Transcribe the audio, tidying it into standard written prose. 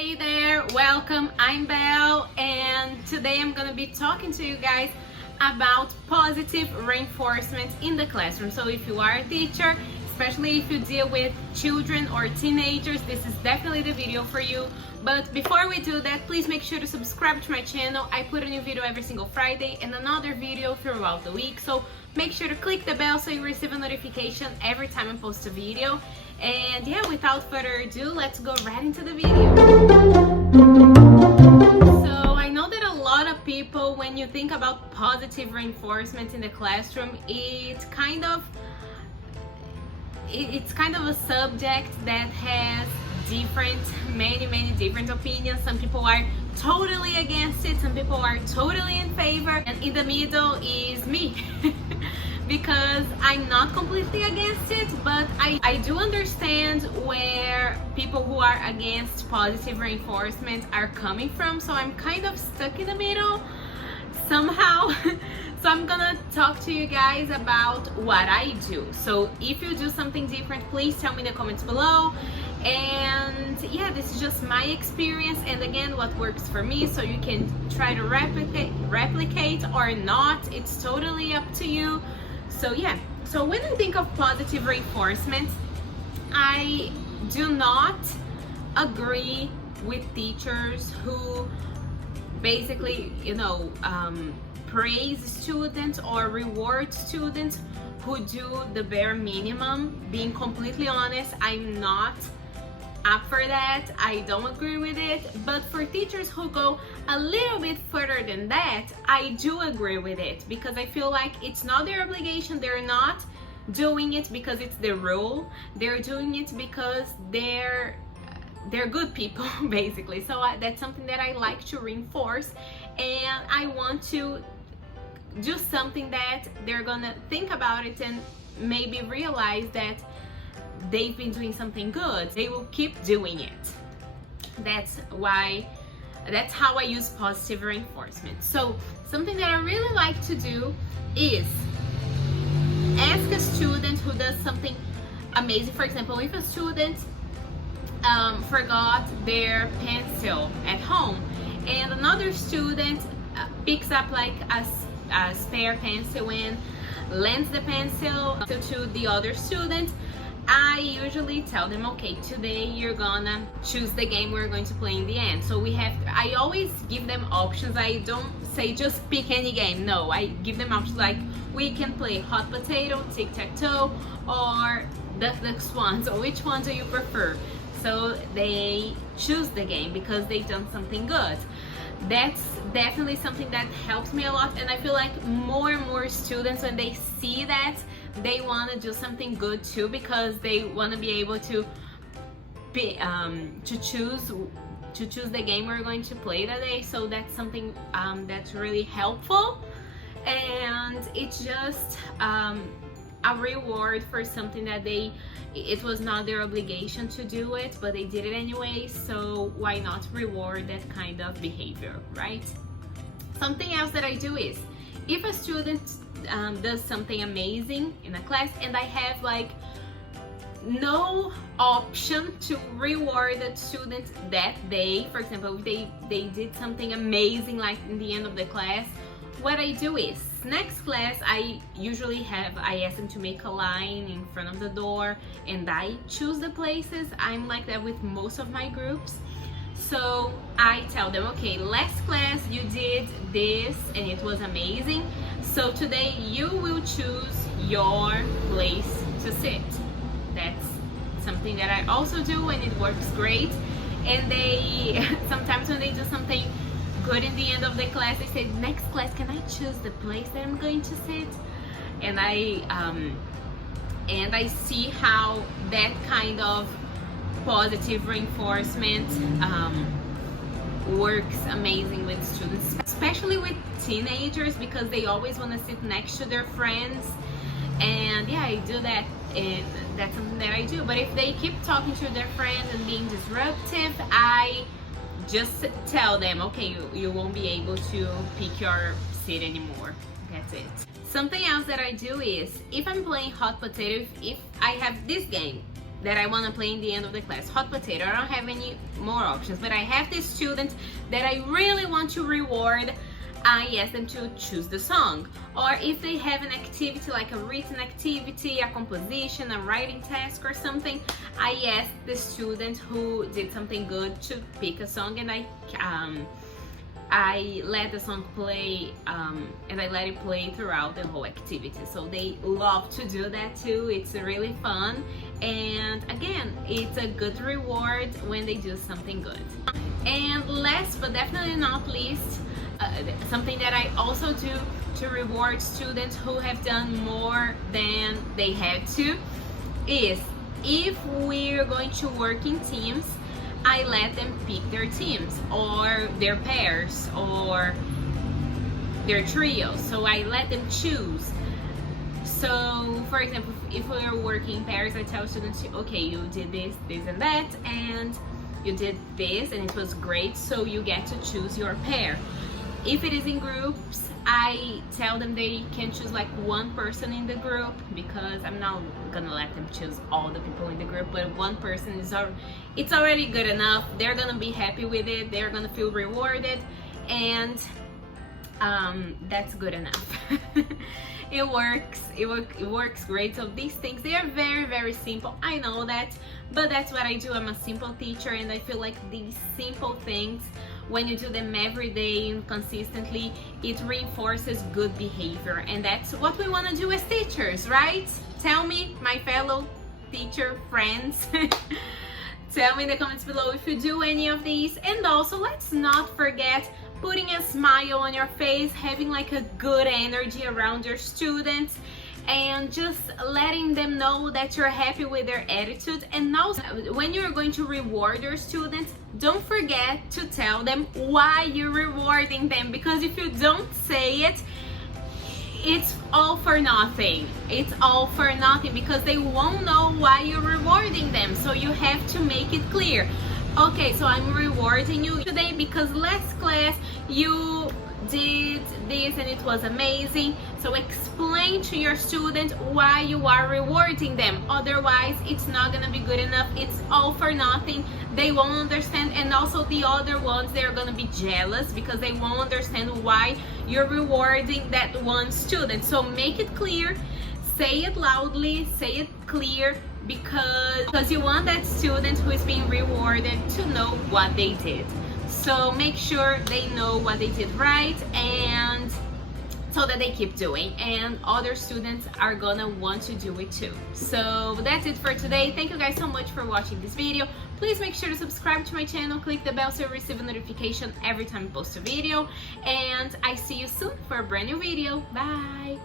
Hey there, welcome. I'm Belle, and today I'm gonna be talking to you guys about positive reinforcement in the classroom. So if you are a teacher, especially if you deal with children or teenagers, this is definitely the video for you. But before we do that, please make sure to subscribe to my channel. I put a new video every single Friday and another video throughout the week, so make sure to click the bell so you receive a notification every time I post a video. And yeah, without further ado, let's go right into the video. So I know that a lot of people, when you think about positive reinforcement in the classroom, it's kind of a subject that has many different opinions. Some people are totally against it, some people are totally in favor, and in the middle is me. Because I'm not completely against it, but I do understand where people who are against positive reinforcement are coming from, so I'm kind of stuck in the middle somehow. So I'm gonna talk to you guys about what I do. So if you do something different, please tell me in the comments below. And yeah, this is just my experience, and again, what works for me, so you can try to replicate or not. It's totally up to you. So yeah, so when I think of positive reinforcement, I do not agree with teachers who basically, praise students or reward students who do the bare minimum. Being completely honest, I'm not up for that. I don't agree with it. But for teachers who go a little bit further than that, I do agree with it, because I feel like it's not their obligation. They're not doing it because it's the rule. They're doing it because they're good people, basically. So that's something that I like to reinforce, and I want to do something that they're gonna think about it and maybe realize that they've been doing something good. They will keep doing it. That's how I use positive reinforcement. So something that I really like to do is ask a student who does something amazing. For example, if a student forgot their pencil at home and another student picks up like a spare pencil and lends the pencil to the other student, I usually tell them, okay, today you're gonna choose the game we're going to play in the end. So I always give them options. I don't say just pick any game. No, I give them options like we can play hot potato, tic-tac-toe, or duck swan. So which one do you prefer? So they choose the game because they've done something good. That's definitely something that helps me a lot, and I feel like more and more students, when they see that, they want to do something good too, because they want to be able to choose the game we're going to play that day. So that's something that's really helpful, and it's just a reward for something that it was not their obligation to do it, but they did it anyway. So why not reward that kind of behavior, right? Something else that I do is, if a student does something amazing in a class and I have like no option to reward that student that day, for example, if they did something amazing like in the end of the class, what I do is, next class I ask them to make a line in front of the door, and I choose the places. I'm like that with most of my groups. So I tell them, okay, last class you did this and it was amazing, so today you will choose your place to sit. That's something that I also do, and it works great. And they sometimes when they do something good in the end of the class, they say, next class can I choose the place that I'm going to sit? And I see how that kind of positive reinforcement works amazing with students, especially with teenagers, because they always want to sit next to their friends. And yeah, I do that, and that's something that I do. But if they keep talking to their friends and being disruptive, I just tell them, okay, you won't be able to pick your seat anymore. That's it. Something else that I do is, if I'm playing hot potato, if I have this game, that I want to play in the end of the class. Hot potato. I don't have any more options, but I have this student that I really want to reward. I ask them to choose the song. Or if they have an activity like a written activity, a composition, a writing task or something, I ask the student who did something good to pick a song, and I let the song play, and I let it play throughout the whole activity. So they love to do that too. It's really fun, and again, it's a good reward when they do something good. And last but definitely not least, something that I also do to reward students who have done more than they had to is, if we're going to work in teams, I let them pick their teams or their pairs or their trios. So I let them choose. So for example, if we're working in pairs, I tell students, okay, you did this, this and that, and you did this and it was great, so you get to choose your pair. If it is in groups, I tell them they can choose like one person in the group, because I'm not gonna let them choose all the people in the group, but one person is it's already good enough. They're gonna be happy with it, they're gonna feel rewarded, and that's good enough. It works great. So these things, they are very, very simple, I know that, but that's what I do. I'm a simple teacher, and I feel like these simple things, when you do them every day and consistently, it reinforces good behavior, and that's what we want to do as teachers, right? Tell me, my fellow teacher friends. Tell me in the comments below if you do any of these. And also, let's not forget putting a smile on your face, having like a good energy around your students, and just letting them know that you're happy with their attitude. And also, when you're going to reward your students, don't forget to tell them why you're rewarding them, because if you don't say it, it's all for nothing. It's all for nothing, because they won't know why you're rewarding them. So you have to make it clear. Okay, so I'm rewarding you today because last class you did this and it was amazing. So explain to your student why you are rewarding them. Otherwise, it's not gonna be good enough. It's all for nothing. They won't understand, and also the other ones, they're gonna be jealous because they won't understand why you're rewarding that one student. So make it clear, say it loudly, say it clear, because you want that student who is being rewarded to know what they did. So make sure they know what they did right, and so that they keep doing, and other students are gonna want to do it too. So that's it for today. Thank you guys so much for watching this video. Please make sure to subscribe to my channel, click the bell so you receive a notification every time I post a video, and I see you soon for a brand new video. Bye.